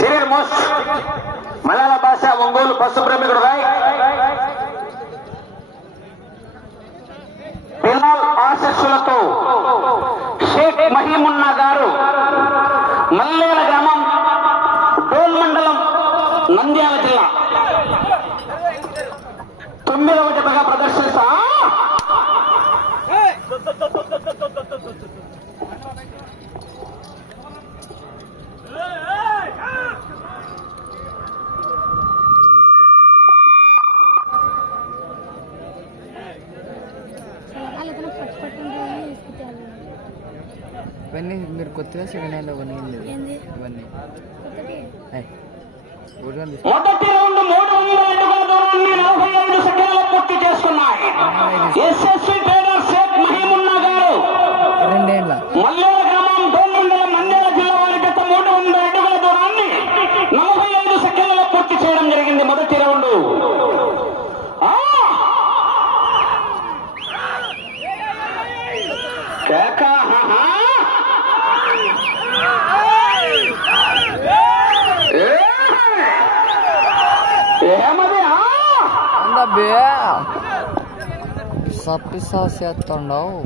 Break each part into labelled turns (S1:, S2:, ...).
S1: Senior most భాష Ongole bus ప్రేమికుడు రాయ్. బిలాల్ ఆశస్సులతో షేక్ మహీమున్నా గారు
S2: ఇవన్నీ మీరు కొత్తగా సెకండ్ హ్యాండ్ ఇవన్నీ.
S1: మొదటి రౌండ్ మూడు వందల నలభై ఐదు సెకండ్ల పూర్తి సప్పిసాస్ ఎత్తుండవు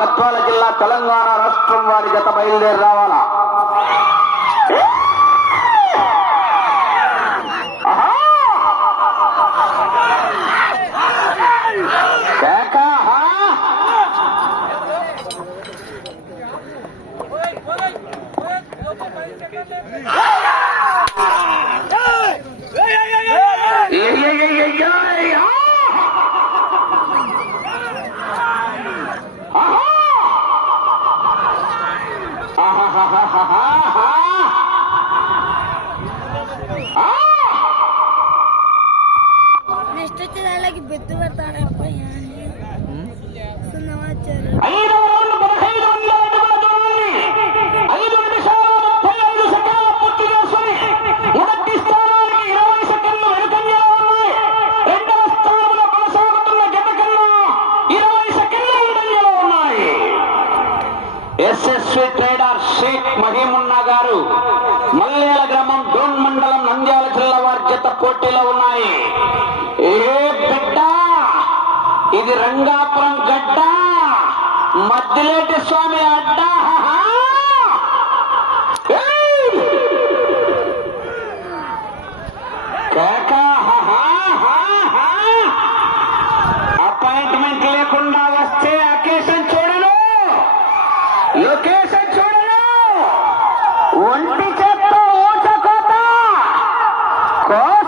S1: గద్వాల జిల్లా తెలంగాణ రాష్ట్రం వారి గత బయలుదేరి రావాలా? ಎಷ್ಟೊತ್ತಿಗೆ ಬಿದ್ದು ಬರ್ತಾರಪ್ಪ ಯಾನೆ మల్లేల గ్రామం డోన్ మండలం నంద్యాల జిల్లా వారి జత పోటీలో ఉన్నాయి. ఏ బిడ్డ? ఇది రంగాపురం గడ్డ. మద్దిలేటి స్వామి అడ్డా. Call.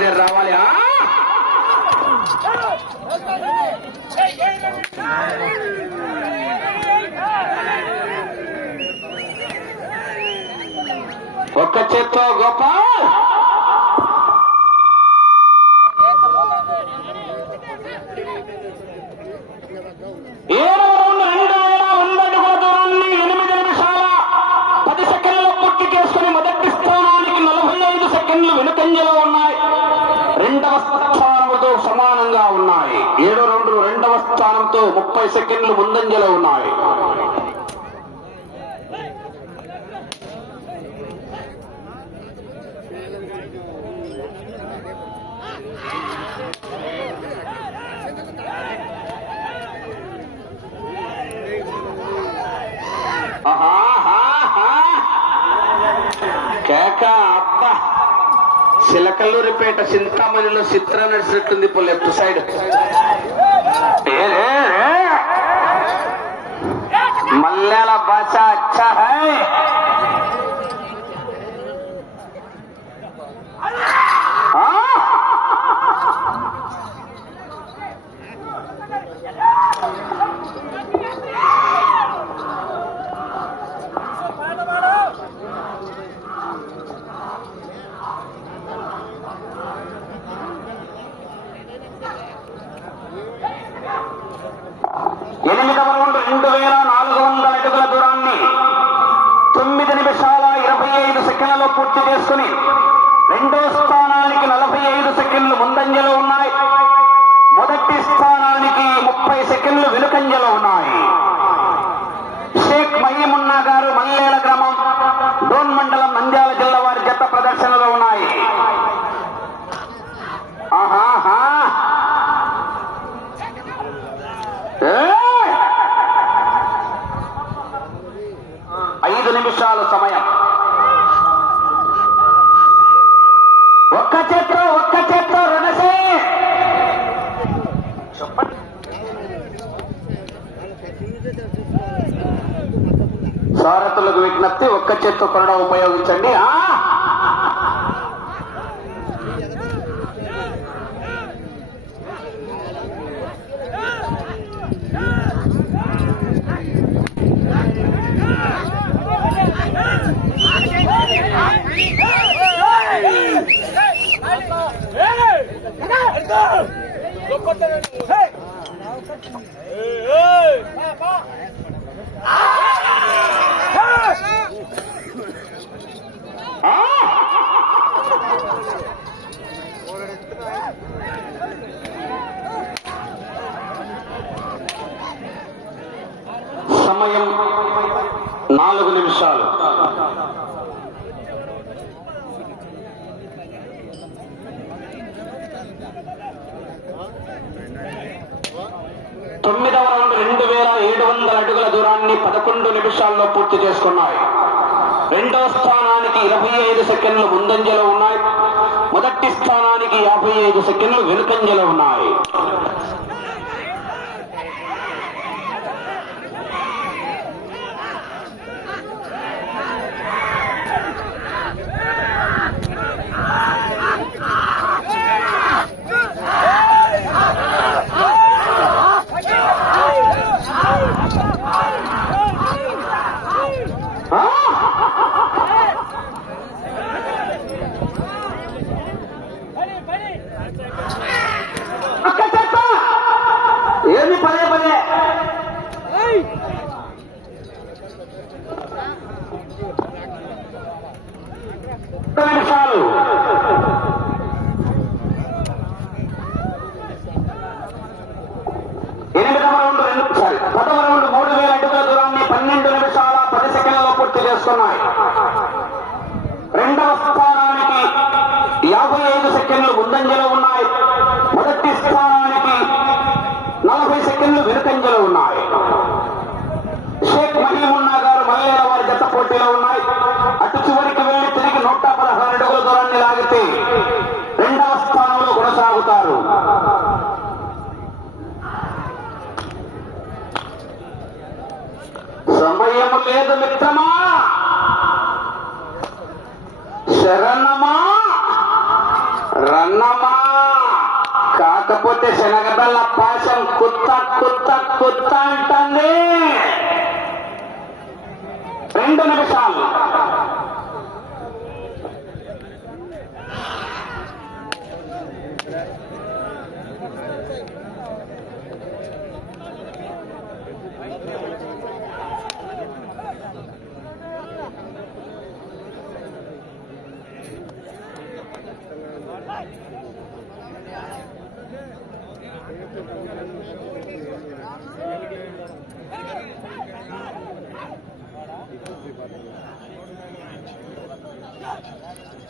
S1: దగ్గర రావాలి. ఒక్క చేత్తో గొప్ప ముప్పై సెకండ్లు ముందంజలో ఉన్నాయి. కేక సిలకల్లూరిపేట చింతామణిలో చిత్ర నడిచినట్టుంది ఇప్పుడు లెఫ్ట్ సైడ్. बोलने वाला बादशाह अच्छा है। మండలం నంద్యాల జిల్లా వారి జత ప్రదర్శనలో ఉన్నారు సారథులకు విజ్ఞప్తి ఒక్క చేత్తో కొరడ ఉపయోగించండి ఆ సమయం నాలుగు నిమిషాలు. తొమ్మిదవ రౌండ్ రెండు వేల ఏడు వందల అడుగుల దూరాన్ని పదకొండు నిమిషాల్లో పూర్తి చేసుకున్నాయి. రెండవ స్థానానికి ఇరవై ఐదు సెకండ్లు ముందంజలో ఉన్నాయి. మొదటి స్థానానికి యాభై ఐదు సెకండ్లు వెనుకంజలో ఉన్నాయి అక్క చెత్త ఏమి పదే పదే ఒక్క నిమిషాలు ఎనిమిదవ రౌండ్ రెండు సారీ పదవ రౌండ్ మూడు వేల అడుగుల దూరాన్ని పన్నెండు నిమిషాల పది సెకండ్లలో పూర్తి చేసుకున్నాయి రెండవ స్థానానికి యాభై ఐదు సెకండ్లు ముందంజలో ఉన్నాయి మొదటి స్థానానికి నలభై సెకండ్లు వెనుకంజలో ఉన్నాయి షేక్ మహీమున్నా గారు మల్లెల వారి ఉన్నాయి. అటు చివరికి వెళ్ళి తిరిగి నూట పదహారు అడుగుల దూరాన్ని లాగితే రెండవ స్థానంలో కొనసాగుతారు. సమయం లేదు మిత్రమా. శరణమా. రన్నమా. కాకపోతే శనగదల్ల పాశం కుత్త కుత్త కుత్త అంటుంది. రెండు నిమిషాలు
S3: Thank
S1: you.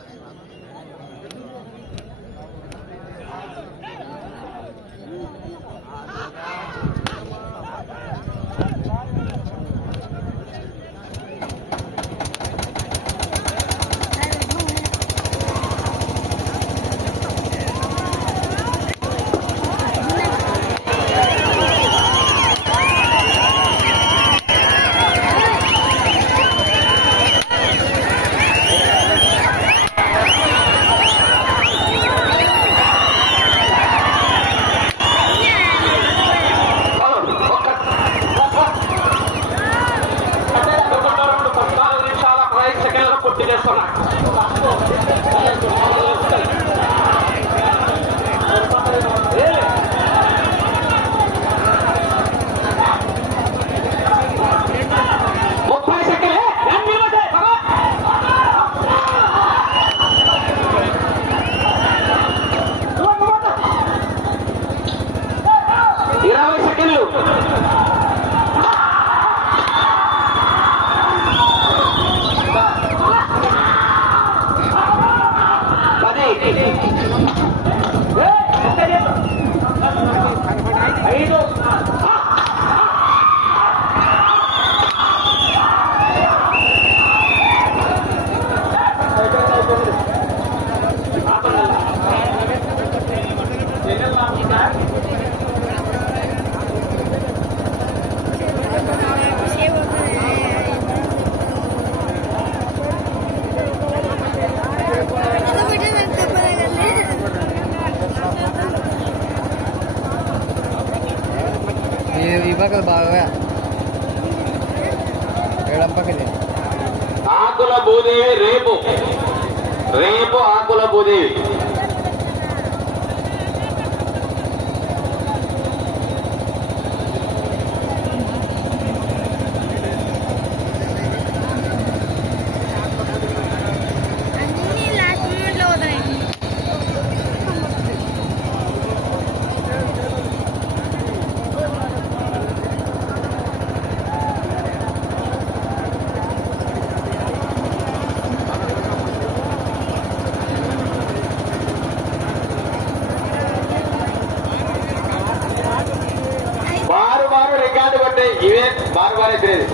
S1: Portugal. రికార్డు కొట్టే ఇవే బారు బారు ఎత్తిరేది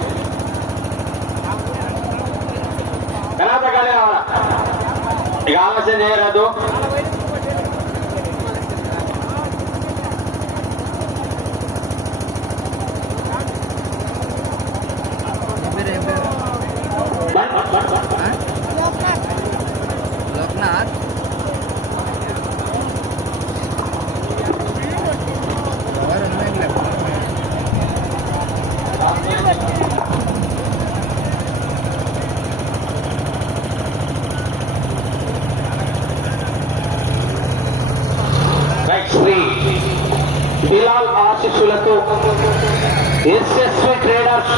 S1: ఎస్ఎస్వి ట్రేడర్స్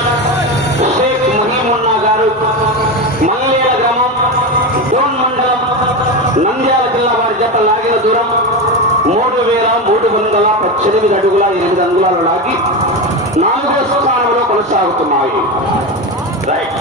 S1: షేక్ ముహీమున్నా గారు మల్లేల గ్రామం డోన్ మండలం నంద్యాల జిల్లా వారి జత లాగిన దూరం మూడు వేల మూడు వందల పద్దెనిమిది అడుగుల ఎనిమిది అంగుళాలు లాగి నాలుగో స్థానంలో కొనసాగుతున్నాయి. రైట్